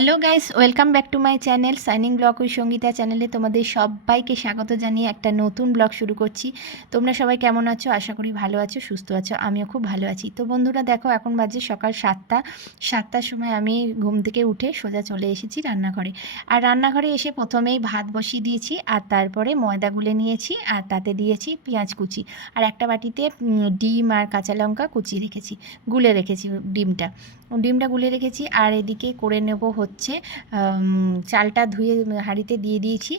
Hello guys welcome back to my channel shining vlog ওই সঙ্গীতা চ্যানেলে তোমাদের সবাইকে স্বাগত জানিয়ে একটা নতুন ব্লগ শুরু করছি। তোমরা সবাই কেমন আছো? আশা করি ভালো আছো, সুস্থ আছো, আমিও খুব ভালো আছি। তো বন্ধুরা, দেখো, এখন বাজে সকাল সাতটা। সাতটার সময় আমি ঘুম থেকে উঠে সোজা চলে এসেছি রান্নাঘরে। আর রান্নাঘরে এসে প্রথমেই ভাত বসিয়ে দিয়েছি, আর তারপরে ময়দা গুলে নিয়েছি, আর তাতে দিয়েছি পেঁয়াজ কুচি। আর একটা বাটিতে ডিম আর কাঁচা লঙ্কা কুচিয়ে রেখেছি, গুলে রেখেছি ডিমটা। ডিমটা গুলে রেখেছি, আর এদিকে করে নেব হচ্ছে চালটা ধুয়ে হাঁড়িতে দিয়ে দিয়েছি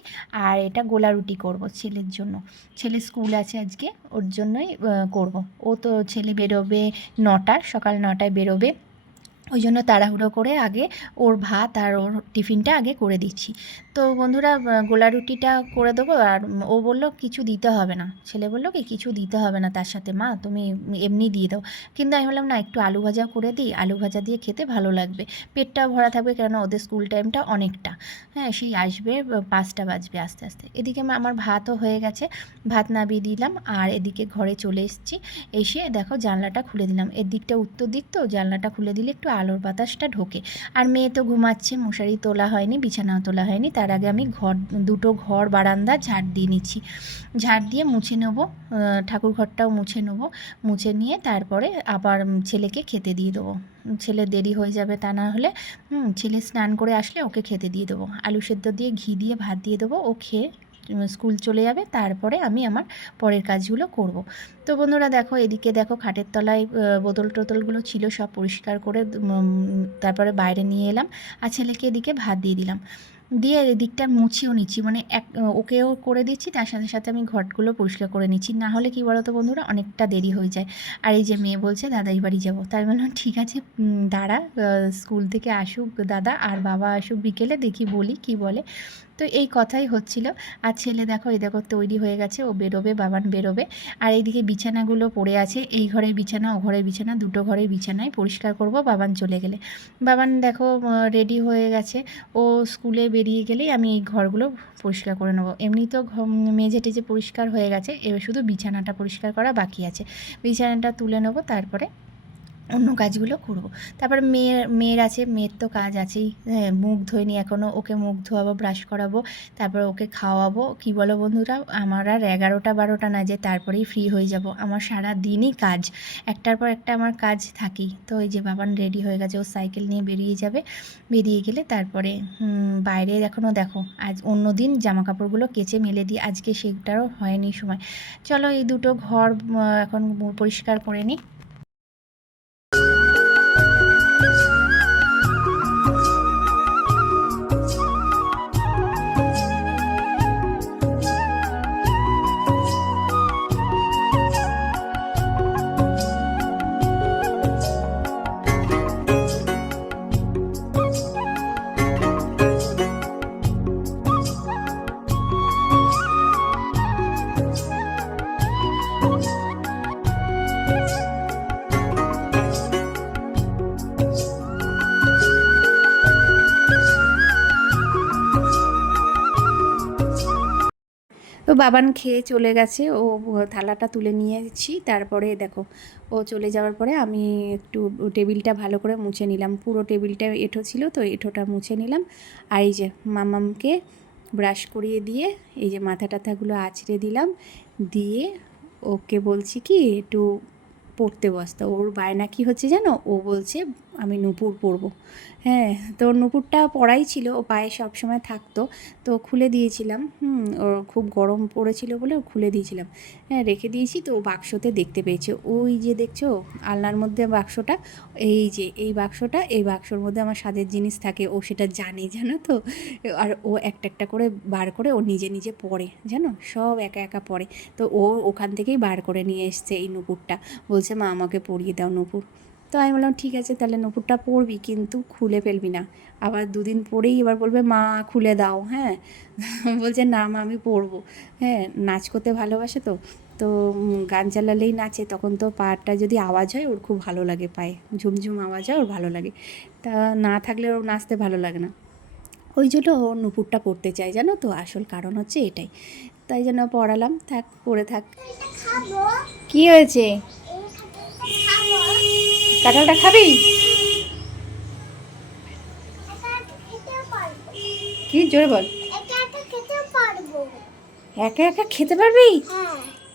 আর এটা গোলা রুটি করব ছেলের জন্য। ছেলে স্কুল আছে আজকে, ওর জন্যই করব। ও তো ছেলে বেরোবে নটার, সকাল নটায় বেরোবে। ওই জন্য তাড়াহুড়ো করে আগে ওর ভাত আর ওর টিফিনটা আগে করে দিচ্ছি। তো বন্ধুরা গোলা রুটিটা করে দেবো আর ও বলল, কিছু দিতে হবে না। ছেলে বলল, কি, কিছু দিতে হবে না তার সাথে? মা, তুমি এমনি দিয়ে দাও। কিন্তু আমি বললাম, না, একটু আলু ভাজা করে দিই। আলু ভাজা দিয়ে খেতে ভালো লাগবে। পেটটাও ভরা থাকবে কেননা ওদের স্কুল টাইমটা অনেকটা। হ্যাঁ সেই আসবে পাঁচটা বাজবে আস্তে আস্তে। এদিকে আমার ভাতও হয়ে গেছে। ভাত নামিয়ে দিলাম আর এদিকে ঘরে চলে এসেছি। এসে দেখো জানলাটা খুলে দিলাম। এর দিকটা উত্তর দিক তো, জানলাটা খুলে দিলে একটু আলোর বাতাসটা ঢোকে। আর মেয়ে তো ঘুমাচ্ছে, মশারি তোলা হয়নি, বিছানাও তোলা হয়নি। তার আগে আমি ঘর, দুটো ঘর, বারান্দা, ঝাড় দিয়ে নিচ্ছি। ঝাড় দিয়ে মুছে নেব ঠাকুর ঘরটাও মুছে নেব। মুছে নিয়ে তারপরে আবার ছেলেকে খেতে দিয়ে দেবো। ছেলে দেরি হয়ে যাবে তা না হলে ছেলে স্নান করে আসলে ওকে খেতে দিয়ে দেবো। আলু সেদ্ধ দিয়ে ঘি দিয়ে ভাত দিয়ে দেবো। ও খেয়ে স্কুল চলে যাবে, তারপরে আমি আমার পরের কাজগুলো করব। তো বন্ধুরা দেখো, এদিকে দেখো খাটের তলায় বোতল টোতলগুলো ছিল, সব পরিষ্কার করে তারপরে বাইরে নিয়ে এলাম আর ছেলেকে এদিকে ভাত দিয়ে দিলাম। দিয়ে এদিকটা মুছেও নিচ্ছি মানে এক, ওকেও করে দিচ্ছি, তার সাথে সাথে আমি ঘটগুলো পরিষ্কার করে নিচ্ছি। না হলে কি বলতো বন্ধুরা, অনেকটা দেরি হয়ে যায়। আর এই যে মেয়ে বলছে, দাদাই বাড়ি যাব। তাই বললাম, ঠিক আছে দাঁড়া স্কুল থেকে আসুক দাদা, আর বাবা আসুক বিকেলে, দেখি বলি, কি বলে। তো এই কথাই হচ্ছিল। আর ছেলে দেখো, এই দেখো তৈরি হয়ে গেছে, ও বেরোবে, বাবান বেরোবে। আর এইদিকে বিছানাগুলো পড়ে আছে, এই ঘরের বিছানা, ও ঘরের বিছানা, দুটো ঘরের বিছানায় পরিষ্কার করব, বাবান চলে গেলে। বাবান দেখো রেডি হয়ে গেছে, ও স্কুলে বেরিয়ে গেলেই আমি এই ঘরগুলো পরিষ্কার করে নেব। এমনি তো মেঝে টেজে পরিষ্কার হয়ে গেছে, এবার শুধু বিছানাটা পরিষ্কার করা বাকি আছে। বিছানাটা তুলে নেব, তারপরে অন্য কাজগুলো করব। তারপর মেয়ের মেয়ের আছে, মেয়ের তো কাজ আছেই। হ্যাঁ মুখ ধোয়নি এখনও ওকে মুখ ধোয়াবো ব্রাশ করাবো, তারপর ওকে খাওয়াবো। কি বলো বন্ধুরা? আমার আর এগারোটা, বারোটা না যে তারপরেই ফ্রি হয়ে যাব। আমার সারা দিনই কাজ। একটার পর একটা আমার কাজ থাকেই। তো এই যে বাবান রেডি হয়ে গেছে, ও সাইকেল নিয়ে বেরিয়ে যাবে। বেরিয়ে গেলে তারপরে বাইরে এখনও দেখো, আজ অন্য দিন জামা কাপড়গুলো কেচে মেলে দিই। আজকে সেটারও হয়নি সময়। চলো এই দুটো ঘর এখন পরিষ্কার করে নিই। তো বাবান খেয়ে চলে গেছে। ও থালাটা তুলে নিয়েছি। তারপরে দেখো, ও চলে যাওয়ার পরে আমি একটু টেবিলটা ভালো করে মুছে নিলাম। পুরো টেবিলটা এঁঠো ছিল, তো এঁঠোটা মুছে নিলাম। আর এই যে মামামকে ব্রাশ করিয়ে দিয়ে এই যে মাথা টাথাগুলো আছড়ে দিলাম। দিয়ে ওকে বলছি কি, একটু পড়তে বসতে ওর বায়না কি হচ্ছে জানো? ও বলছে আমি নূপুর পরবো। হ্যাঁ তো নূপুরটা পরাই ছিল, ও পায়ে সবসময় থাকতো, তো খুলে দিয়েছিলাম, হুম, ওর খুব গরম পড়েছিল বলে ও খুলে দিয়েছিলাম। হ্যাঁ রেখে দিয়েছি, তো বাক্সতে দেখতে পেয়েছে। ওই যে দেখছ, আলনার মধ্যে বাক্সটা, এই যে, এই বাক্সটা, এই বাক্সর মধ্যে আমার স্বাদের জিনিস থাকে, ও সেটা জানে, জানো তো? আর ও একটা একটা করে বার করে ও নিজে নিজে পড়ে জানো? সব একা একা পড়ে তো ও ওখান থেকেই বার করে নিয়ে এসছে এই নুপুরটা। বলছে, মা, আমাকে পরিয়ে দাও নুপুর। তো আমি বললাম ঠিক আছে তাহলে নুপুরটা পরবি কিন্তু খুলে ফেলবি না। আবার দুদিন পরেই এবার বলবে মা খুলে দাও। হ্যাঁ? বলছে না মা আমি পরবো। হ্যাঁ? নাচ করতে ভালোবাসে তো। তো গান চালালেই নাচে তখন তো পাটা যদি আওয়াজ হয় ওর খুব ভালো লাগে পায়ে। ঝুমঝুম আওয়াজ হয় ওর ভালো লাগে। তা না থাকলে ওর নাচতে ভালো লাগে না। ওই জন্য ও নুপুরটা পড়তে চায় জানো তো? আসল কারণ হচ্ছে এটাই। তাই জন্য পড়ালাম থাক পড়ে থাক। কি হয়েছে? কাঁঠালটা খাবি? কি? জোরে বল। একা একা খেতে পারব?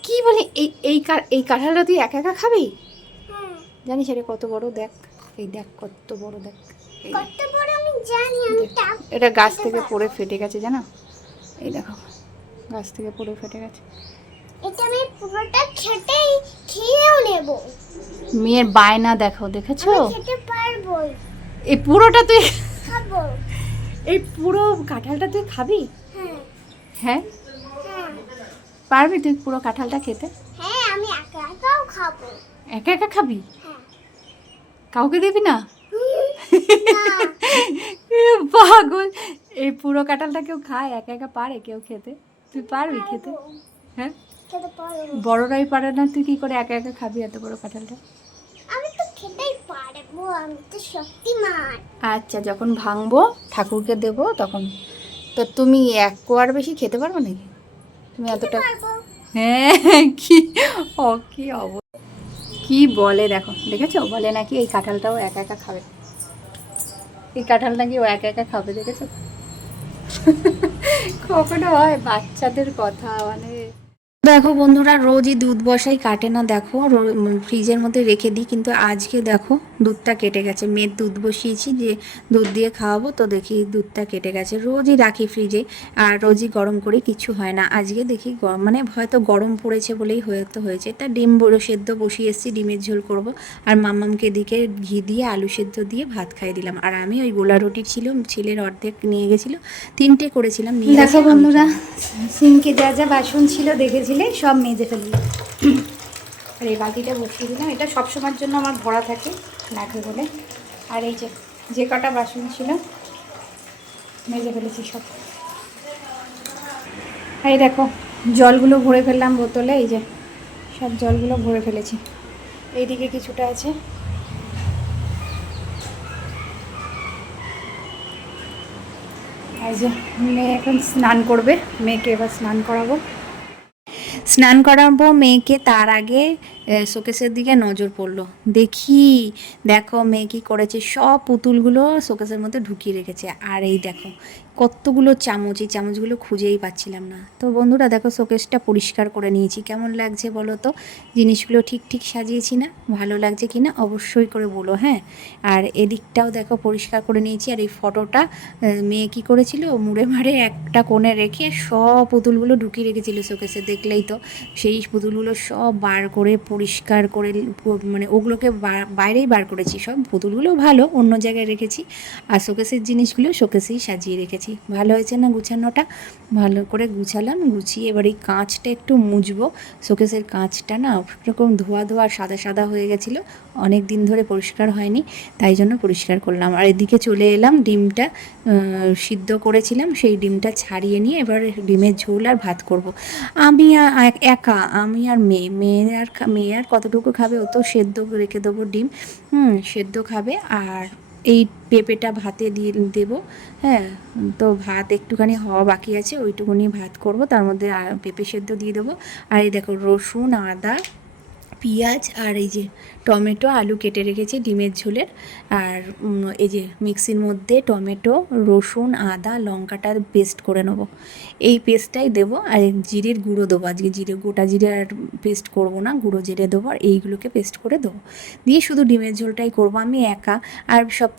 কি বলে এই এই এই কাঁঠালটা তুই একা একা খাবি? জানিস এটা কত বড় দেখ। এই দেখ কত বড় দেখ। এটা গাছ থেকে পড়ে ফেটে গেছে জানো? এই দেখো গাছ থেকে পড়ে ফেটে গেছে। এটা আমি পুরোটা খেটেই খেয়েও নেব। মেয়ের বায়না দেখো দেখেছ? খেতে পারব এই পুরোটা তুই খাব। এই পুরো কাঁঠালটা তুই খাবি? হ্যাঁ। হ্যাঁ? হ্যাঁ। পারবি তুই পুরো কাঁঠালটা খেতে? হ্যাঁ আমি একা একাও খাব। একা একা খাবি? হ্যাঁ। কাউকে দিবি না? পাগল। এই পুরো কাঁঠালটা কেউ খায় একা একা পারে কেউ খেতে। তুই পারবি খেতে? হ্যাঁ? বড়রাই পারে না তুই কি করে একা একা খাবি এত বড় কাঁঠালটা? আমি তো খেতেই পারব আমি তো শক্তিমান। আচ্ছা যখন ভাঙবো ঠাকুরকে দেবো তখন। তো তুমি এক কোয়ার বেশি খেতে পারবে নাকি? তুমি এতটা হ্যাঁ কি ও কি অব কি বলে দেখো দেখেছ? বলে নাকি এই কাঁঠালটাও একা একা খাবে। এই কাঁঠাল নাকি ও একা একা খাবে দেখেছ? কখনো হয় বাচ্চাদের কথা মানে দেখো বন্ধুরা রোজই দুধ বসাই কাটে না দেখো। ফ্রিজের মধ্যে রেখে দিই কিন্তু আজকে দেখো দুধটা কেটে গেছে। মেয়ের দুধ বসিয়েছি যে দুধ দিয়ে খাওয়াবো তো দেখি দুধটা কেটে গেছে। রোজই রাখি ফ্রিজে আর রোজই গরম করে কিছু হয় না। আজকে দেখি মানে হয়তো গরম পড়েছে বলেই হয়তো হয়েছে। তা ডিম বড়ো সেদ্ধ বসিয়ে এসেছি ডিমের ঝোল করব। আর মাম্মামকে দিকে ঘি দিয়ে আলু সেদ্ধ দিয়ে ভাত খাইয়ে দিলাম। আর আমি ওই গোলা রুটি ছিল ছেলের অর্ধেক নিয়ে গেছিল তিনটে করেছিলাম নিয়ে দেখো বন্ধুরা সিঙ্কে যা যা বাসন ছিল দেখেছিলে সব মেজে ফেললি আর এই বালতিটা বসিয়ে দিলাম। এটা সব সময়ের জন্য আমার ভরা থাকে লাগবে বলে। আর এই যে যে কটা বাসন ছিল, মেজে ফেলেছি সব। আর এই দেখো, জলগুলো ভরে ফেললাম বোতলে, এই যে, সব জলগুলো ভরে ফেলেছি। এইদিকে কিছুটা আছে। এই যে, মেয়ে এখন স্নান করবে, মেয়েকে এবার স্নান করাবো। স্নান করাবো মেয়েকে তার আগে শোকেসের দিকে নজর পড়ল। দেখি, দেখো মেয়ে কি করেছে। সব পুতুলগুলো শোকেসের মধ্যে ঢুকিয়ে রেখেছে। আর এই দেখো, কতগুলো চামচ, এই চামচগুলো খুঁজেই পাচ্ছিলাম না। তো বন্ধুরা, দেখো শোকেসটা পরিষ্কার করে নিয়েছি। কেমন লাগছে বলো তো? জিনিসগুলো ঠিক ঠিক সাজিয়েছি না? ভালো লাগছে কি না? অবশ্যই করে বলো হ্যাঁ? আর এদিকটাও দেখো পরিষ্কার করে নিয়েছি। আর এই ফটোটা মেয়ে কি করেছিল? মুড়ে মারে একটা কোণে রেখে সব পুতুলগুলো ঢুকিয়ে রেখেছিল শোকেসে দেখলেই তো। সেই পুতুলগুলো সব বার করে পরিষ্কার করে মানে ওগুলোকে বাইরেই বার করেছি। সব পুতুলগুলো ভালো, অন্য জায়গায় রেখেছি। আর শোকেসের জিনিসগুলো শোকেসেই সাজিয়ে রেখেছি। ভালো হয়েছে না গুছানোটা? ভালো করে গুছালাম, গুছিয়ে এবার এই কাঁচটা একটু মুছবো। শোকেসের কাঁচটা না এরকম ধোয়া ধোয়া সাদা সাদা হয়ে গেছিল। অনেক দিন ধরে পরিষ্কার হয়নি, তাই জন্য পরিষ্কার করলাম। আর এদিকে চলে এলাম, ডিমটা সিদ্ধ করেছিলাম। সেই ডিমটা ছাড়িয়ে নিয়ে এবার ডিমের ঝোল আর ভাত করব। আমি এক- আমি আর মেয়ে। মেয়ে আর খা- মেয়ে আর কতটুকু খাবে? ও তো সেদ্ধ রেখে দেবো ডিম। হুম, সেদ্ধ খাবে আর এই পেঁপেটা ভাতে দিয়ে দেব। হ্যাঁ তো ভাত একটুখানি হওয়া বাকি আছে, ওইটুকুনি ভাত করব। তার মধ্যে পেঁপে সেদ্ধ দিয়ে দেবো। আর এই দেখো রসুন, আদা পেঁয়াজ আর এই যে টমেটো, আলু কেটে রেখেছি ডিমের ঝোলের। আর এই যে মিক্সির মধ্যে টমেটো, রসুন, আদা, লঙ্কাটা পেস্ট করে নেব। এই পেস্টটাই দেবো আর জিরের গুঁড়ো দেবো। আজকে জিরে, গোটা জিরে আর পেস্ট করব না, গুঁড়ো জিরে দেবো আর এইগুলোকে পেস্ট করে দেবো। দিয়ে শুধু ডিমের ঝোলটাই করব আমি একা। আর সব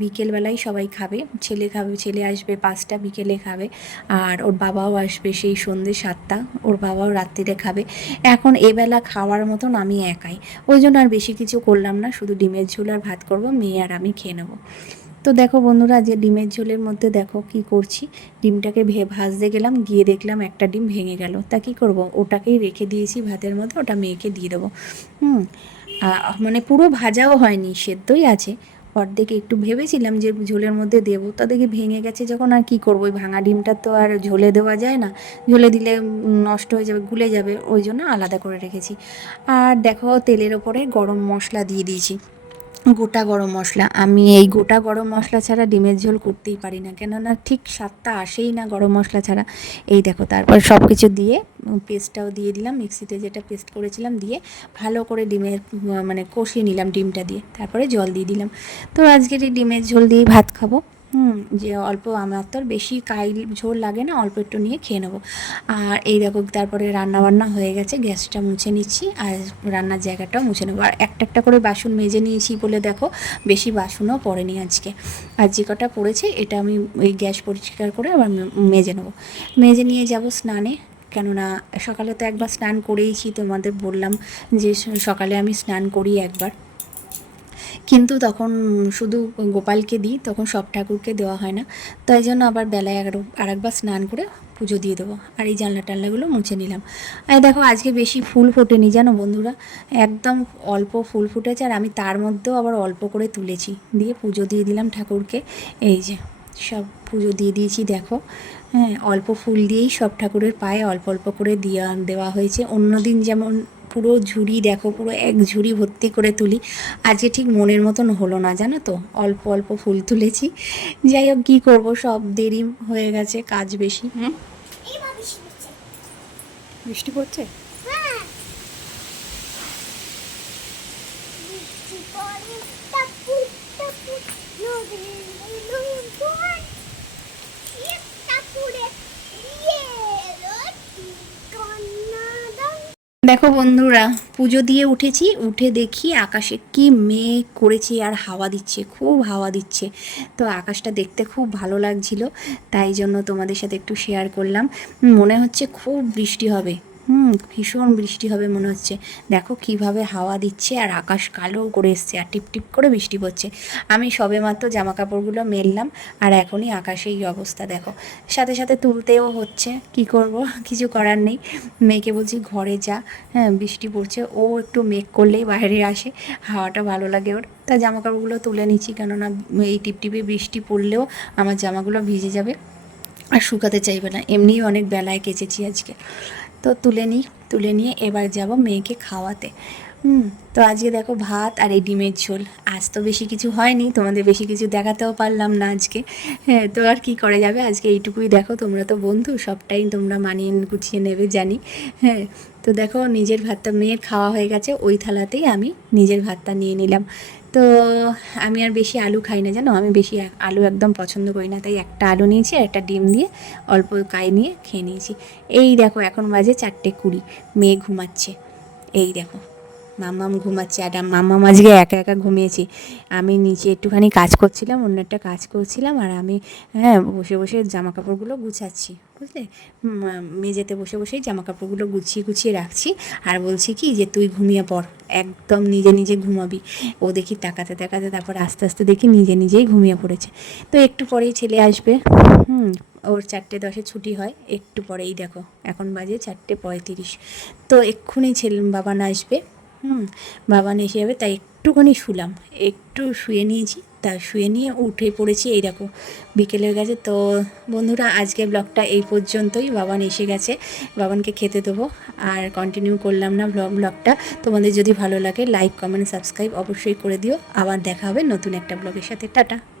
বিকেলবেলায় সবাই খাবে, ছেলে খাবে, ছেলে আসবে, পাঁচটা বিকেলে খাবে। আর ওর বাবাও আসবে সেই সন্ধ্যে সাতটা, ওর বাবাও রাত্রিরে খাবে। এখন এবেলা খাওয়ার মতন আমি একাই। ওই জন্য আর বেশি কিছু করলাম না, শুধু ডিমের ঝোল আর ভাত করব, মেয়ে আর আমি খেয়ে নেব। তো দেখো বন্ধুরা, যে ডিমের ঝোলের মধ্যে দেখো কি করছি। ডিমটাকে ভে, ভাজতে গেলাম, গিয়ে দেখলাম একটা ডিম ভেঙে গেল। তা কি করব? ওটাকেই রেখে দিয়েছি ভাতের মধ্যে, ওটা মেয়েকে দিয়ে দেবো। হুম মানে পুরো ভাজাও হয়নি, সেদ্ধই আছে। অর্ধেক একটু ভেবেছিলাম যে ঝোলের মধ্যে দেবো, তা দেখি ভেঙে গেছে, যখন আর কি করব? ওই ভাঙা ডিমটা তো আর ঝোলে দেওয়া যায় না। ঝোলে দিলে নষ্ট হয়ে যাবে, গুলে যাবে, ওই জন্য আলাদা করে রেখেছি। আর দেখো তেলের ওপরে গরম মশলা দিয়ে দিয়েছি। গোটা গরম মশলা। আমি এই গোটা গরম মশলা ছাড়া ডিমের ঝোল করতেই পারি না। কেননা ঠিক স্বাদটা আসেই না গরম মশলা ছাড়া। এই দেখো, তারপর সব কিছু দিয়ে পেস্টটাও দিয়ে দিলাম। মিক্সিতে যেটা পেস্ট করেছিলাম দিয়ে ভালো করে ডিমের মানে কষিয়ে নিলাম ডিমটা দিয়ে। তারপরে জল দিয়ে দিলাম। তো আজকের এই ডিমের ঝোল দিয়ে ভাত খাব। হুম। যে অল্প আমার তো বেশি কাইল ঝোল লাগে না, অল্প একটু নিয়ে খেয়ে নেব। আর এই দেখো তারপরে রান্না বান্না হয়ে গেছে, গ্যাসটা মুছে নিচ্ছি আর রান্নার জায়গাটাও মুছে নেব। আর একটা একটা করে বাসন মেজে নিয়েছি বলে দেখো, বেশি বাসনও পড়েনি আজকে। আর যে কটা পড়েছে, এটা আমি ওই গ্যাস পরিষ্কার করে আবার মেজে নেব। মেজে নিয়ে যাব স্নানে, কেননা সকালে তো একবার স্নান করেইছি তোমাদের বললাম যে সকালে আমি স্নান করি একবার। কিন্তু তখন শুধু গোপালকে দিই, তখন সব ঠাকুরকে দেওয়া হয় না। তাই জন্য আবার বেলায় আর একবার স্নান করে পুজো দিয়ে দেবো। আর এই জানলা টানলাগুলো মুছে নিলাম। আর দেখো, আজকে বেশি ফুল ফোটেনি জানো বন্ধুরা? একদম অল্প ফুল ফুটেছে আর আমি তার মধ্যেও আবার অল্প করে তুলেছি। দিয়ে পুজো দিয়ে দিলাম ঠাকুরকে। এই যে, সব পুজো দিয়ে দিয়েছি, দেখো। হ্যাঁ অল্প ফুল দিয়েই সব ঠাকুরের পায়ে অল্প অল্প করে দেওয়া দেওয়া হয়েছে। অন্যদিন যেমন পুরো ঝুড়ি দেখো, পুরো এক ঝুড়ি ভর্তি করে তুলি। আজকে ঠিক মনের মতন হলো না, জানো তো? অল্প অল্প ফুল তুলেছি। যাই হোক, কী করব? সব দেরি হয়ে গেছে, কাজ বেশি। হুম? বৃষ্টি পড়ছে? হ্যাঁ। দেখো বন্ধুরা, পুজো দিয়ে উঠেছি, উঠে দেখি আকাশে কি মেঘ করেছে আর হাওয়া দিচ্ছে, খুব হাওয়া দিচ্ছে। তো আকাশটা দেখতে খুব ভালো লাগছিল, তাই জন্য তোমাদের সাথে একটু শেয়ার করলাম। মনে হচ্ছে খুব বৃষ্টি হবে। হুম, ভীষণ বৃষ্টি হবে মনে হচ্ছে। দেখো কীভাবে হাওয়া দিচ্ছে আর আকাশ কালো করে এসছে আর টিপ টিপ করে বৃষ্টি পড়ছে। আমি সবেমাত্র জামা কাপড়গুলো মেললাম আর এখনই আকাশে এই অবস্থা দেখো। সাথে সাথে তুলতেও হচ্ছে। কি করব? কিছু করার নেই। মেয়েকে বলছি ঘরে যা। হ্যাঁ বৃষ্টি পড়ছে। ও একটু মেঘ করলেই বাইরে আসে। হাওয়াটা ভালো লাগে ওর। তা জামা কাপড়গুলো তুলে নিচ্ছি কেননা এই টিপটিপে বৃষ্টি পড়লেও আমার জামাগুলো ভিজে যাবে। আর শুকাতে চাইবে না। এমনিই অনেক বেলায় কেচেছি আজকে। তো তুলে নিই, তুলে নিয়ে এবার যাব মেয়েকে খাওয়াতে। হুম, তো আজকে দেখো ভাত আর এই ডিমের ঝোল। আজ তো বেশি কিছু হয়নি, তোমাদের বেশি কিছু দেখাতেও পারলাম না আজকে। হ্যাঁ তো আর কি করে যাবে? আজকে এইটুকুই দেখো, তোমরা তো বন্ধু, সবটাই তোমরা মানিয়ে গুছিয়ে নেবে, জানি। হ্যাঁ তো দেখো নিজের ভাতটা মেয়ের খাওয়া হয়ে গেছে, ওই থালাতেই আমি নিজের ভাতটা নিয়ে নিলাম। তো আমি আর বেশি আলু খাই না, জানো? আমি বেশি আলু একদম পছন্দ করি না, তাই একটা আলু নিয়েছি আর একটা ডিম দিয়ে অল্প কাই নিয়ে খেয়ে নিয়েছি। এই দেখো, এখন বাজে চারটে কুড়ি, মেয়ে ঘুমাচ্ছে। এই দেখো, মাম্মাম ঘুমাচ্ছে, আর মাম্মাম আজকে একা একা ঘুমিয়েছি। আমি নিচে একটুখানি কাজ করছিলাম অন্য একটা কাজ করছিলাম, আর আমি হ্যাঁ বসে বসে জামা কাপড়গুলো গুছাচ্ছি। বুঝলে? মেঝেতে বসে বসেই জামা কাপড়গুলো গুছিয়ে গুছিয়ে রাখছি। আর বলছি কি যে, তুই ঘুমিয়ে পড়। একদম নিজে নিজে ঘুমাবি। ও দেখি তাকাতে তাকাতে তারপর আস্তে আস্তে দেখি নিজে নিজেই ঘুমিয়ে পড়েছে। তো একটু পরেই ছেলে আসবে। হুম, ওর চারটে দশে ছুটি হয়। একটু পরেই দেখো, এখন বাজে চারটে পঁয়ত্রিশ। তো এক্ষুনি ছেলে বাবান আসবে। হুম বাবান এসে যাবে, তাই একটুখানি শুলাম। একটু শুয়ে নিয়েছি। তা শুয়ে নিয়ে উঠে পড়েছি এইরকম দেখো, বিকেলে হয়ে গেছে। তো বন্ধুরা, আজকে ব্লগটা এই পর্যন্তই। বাবান এসে গেছে, বাবানকে খেতে দেবো আর কন্টিনিউ করলাম না ব্লগ ব্লগটা তোমাদের যদি ভালো লাগে লাইক কমেন্ট সাবস্ক্রাইব অবশ্যই করে দিও। আবার দেখা হবে নতুন একটা ব্লগের সাথে। টাটা।